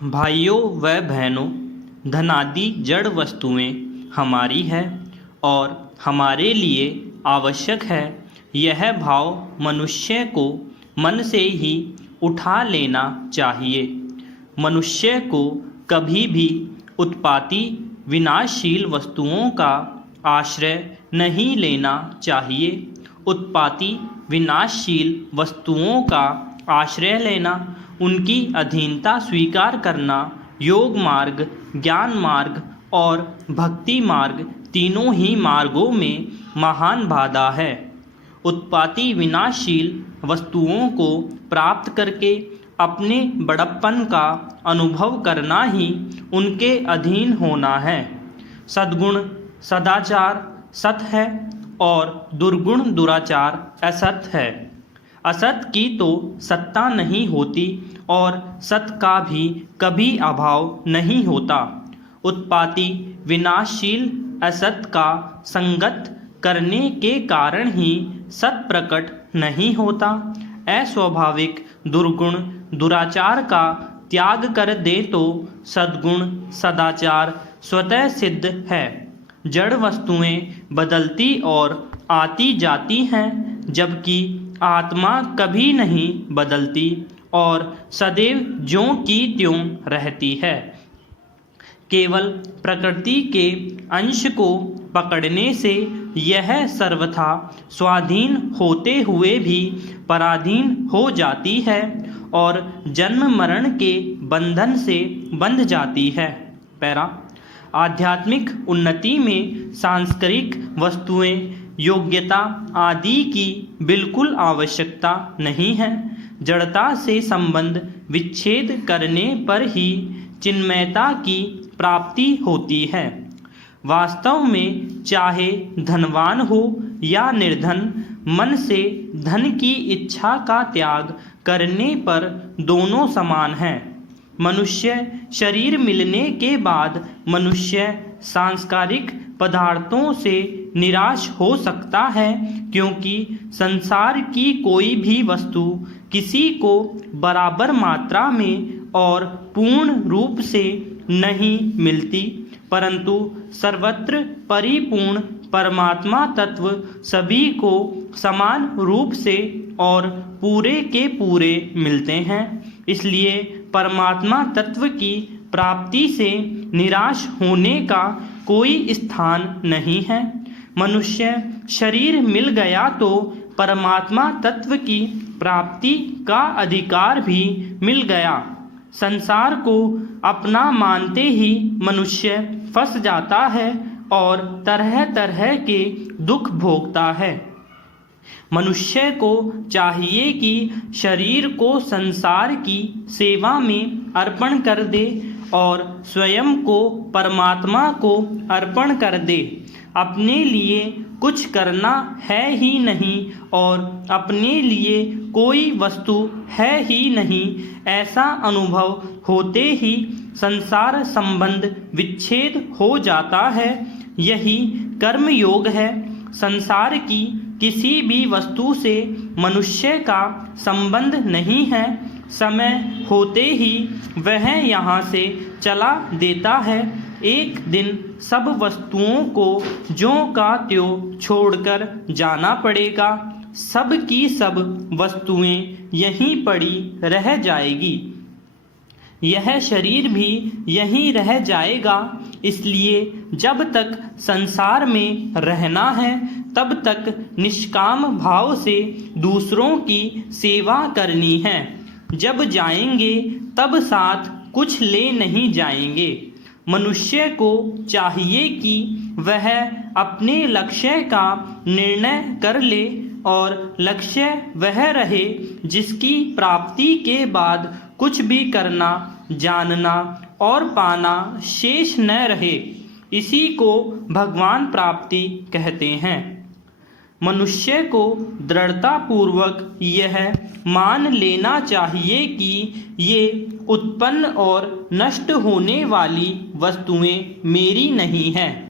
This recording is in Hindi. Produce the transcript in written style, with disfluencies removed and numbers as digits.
भाइयों व बहनों, धनादि जड़ वस्तुएं हमारी है और हमारे लिए आवश्यक है। यह भाव मनुष्य को मन से ही उठा लेना चाहिए। मनुष्य को कभी भी उत्पाती विनाशशील वस्तुओं का आश्रय नहीं लेना चाहिए। उत्पाती विनाशशील वस्तुओं का आश्रय लेना, उनकी अधीनता स्वीकार करना, योग मार्ग, ज्ञान मार्ग और भक्ति मार्ग तीनों ही मार्गों में महान बाधा है। उत्पाती विनाशशील वस्तुओं को प्राप्त करके अपने बड़प्पन का अनुभव करना ही उनके अधीन होना है। सद्गुण सदाचार सत है और दुर्गुण दुराचार असत है। असत की तो सत्ता नहीं होती और सत का भी कभी अभाव नहीं होता। उत्पाती विनाशशील असत का संगत करने के कारण ही सत प्रकट नहीं होता। अस्वाभाविक दुर्गुण दुराचार का त्याग कर दे तो सद्गुण सदाचार स्वतः सिद्ध है। जड़ वस्तुएं बदलती और आती जाती हैं, जबकि आत्मा कभी नहीं बदलती और सदैव ज्यों की त्यों रहती है। केवल प्रकृति के अंश को पकड़ने से यह सर्वथा स्वाधीन होते हुए भी पराधीन हो जाती है और जन्म मरण के बंधन से बंध जाती है। पैरा आध्यात्मिक उन्नति में सांस्कृतिक वस्तुएं, योग्यता आदि की बिल्कुल आवश्यकता नहीं है। जड़ता से संबंध विच्छेद करने पर ही चिन्मयता की प्राप्ति होती है। वास्तव में चाहे धनवान हो या निर्धन, मन से धन की इच्छा का त्याग करने पर दोनों समान हैं। मनुष्य शरीर मिलने के बाद मनुष्य सांस्कारिक पदार्थों से निराश हो सकता है, क्योंकि संसार की कोई भी वस्तु किसी को बराबर मात्रा में और पूर्ण रूप से नहीं मिलती, परंतु सर्वत्र परिपूर्ण परमात्मा तत्व सभी को समान रूप से और पूरे के पूरे मिलते हैं। इसलिए परमात्मा तत्व की प्राप्ति से निराश होने का कोई स्थान नहीं है। मनुष्य शरीर मिल गया तो परमात्मा तत्व की प्राप्ति का अधिकार भी मिल गया। संसार को अपना मानते ही मनुष्य फंस जाता है और तरह तरह के दुख भोगता है। मनुष्य को चाहिए कि शरीर को संसार की सेवा में अर्पण कर दे और स्वयं को परमात्मा को अर्पण कर दे। अपने लिए कुछ करना है ही नहीं और अपने लिए कोई वस्तु है ही नहीं, ऐसा अनुभव होते ही संसार संबंध विच्छेद हो जाता है। यही कर्म योग है। संसार की किसी भी वस्तु से मनुष्य का संबंध नहीं है। समय होते ही वह यहाँ से चला देता है। एक दिन सब वस्तुओं को ज्यों का त्यों छोड़कर जाना पड़ेगा। सब की सब वस्तुएं यहीं पड़ी रह जाएगी। यह शरीर भी यहीं रह जाएगा। इसलिए जब तक संसार में रहना है, तब तक निष्काम भाव से दूसरों की सेवा करनी है। जब जाएंगे तब साथ कुछ ले नहीं जाएंगे। मनुष्य को चाहिए कि वह अपने लक्ष्य का निर्णय कर ले और लक्ष्य वह रहे जिसकी प्राप्ति के बाद कुछ भी करना, जानना और पाना शेष न रहे। इसी को भगवान प्राप्ति कहते हैं। मनुष्य को दृढ़तापूर्वक यह मान लेना चाहिए कि ये उत्पन्न और नष्ट होने वाली वस्तुएं मेरी नहीं हैं।